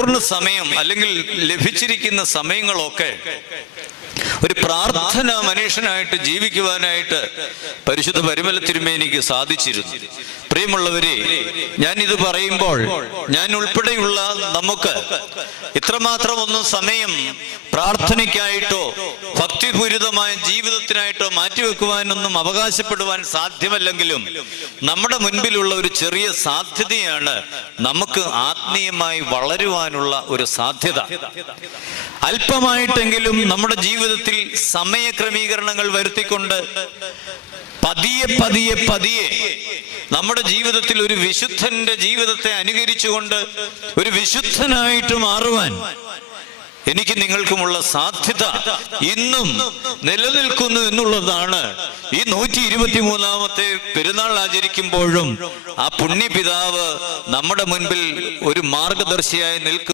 പൂർണ്ണ സമയം അല്ലെങ്കിൽ ലഭിച്ചിരിക്കുന്ന സമയങ്ങളൊക്കെ ഒരു പ്രാർത്ഥന മനുഷ്യനായിട്ട് ജീവിക്കുവാനായിട്ട് പരിശുദ്ധ പരിമല തിരുമേനിക്ക് സാധിച്ചിരുന്നു. പ്രിയമുള്ളവരെ, ഞാനിത് പറയുമ്പോൾ ഞാൻ ഉൾപ്പെടെയുള്ള നമുക്ക് ഇത്രമാത്രം ഒന്നും സമയം പ്രാർത്ഥനയ്ക്കായിട്ടോ ഭക്തിപൂരിതമായ ജീവിതത്തിനായിട്ടോ മാറ്റിവെക്കുവാനൊന്നും അവകാശപ്പെടുവാൻ സാധ്യമല്ലെങ്കിലും നമ്മുടെ മുൻപിലുള്ള ഒരു ചെറിയ സാധ്യതയാണ് നമുക്ക് ആത്മീയമായി വളരുവാനുള്ള ഒരു സാധ്യത. അല്പമായിട്ടെങ്കിലും നമ്മുടെ ജീവിതത്തിൽ സമയക്രമീകരണങ്ങൾ വരുത്തിക്കൊണ്ട് പതിയെ പതിയെ പതിയെ നമ്മുടെ ജീവിതത്തിൽ ഒരു വിശുദ്ധന്റെ ജീവിതത്തെ അനുകരിച്ചുകൊണ്ട് ഒരു വിശുദ്ധനായിട്ട് മാറുവാൻ എനിക്ക് നിങ്ങൾക്കുമുള്ള സാധ്യത ഇന്നും നിലനിൽക്കുന്നു എന്നുള്ളതാണ് ഈ 123-ാമത്തെ പെരുന്നാൾ ആചരിക്കുമ്പോഴും ആ പുണ്യപിതാവ് നമ്മുടെ മുൻപിൽ ഒരു മാർഗദർശിയായി നിൽക്കുന്നു.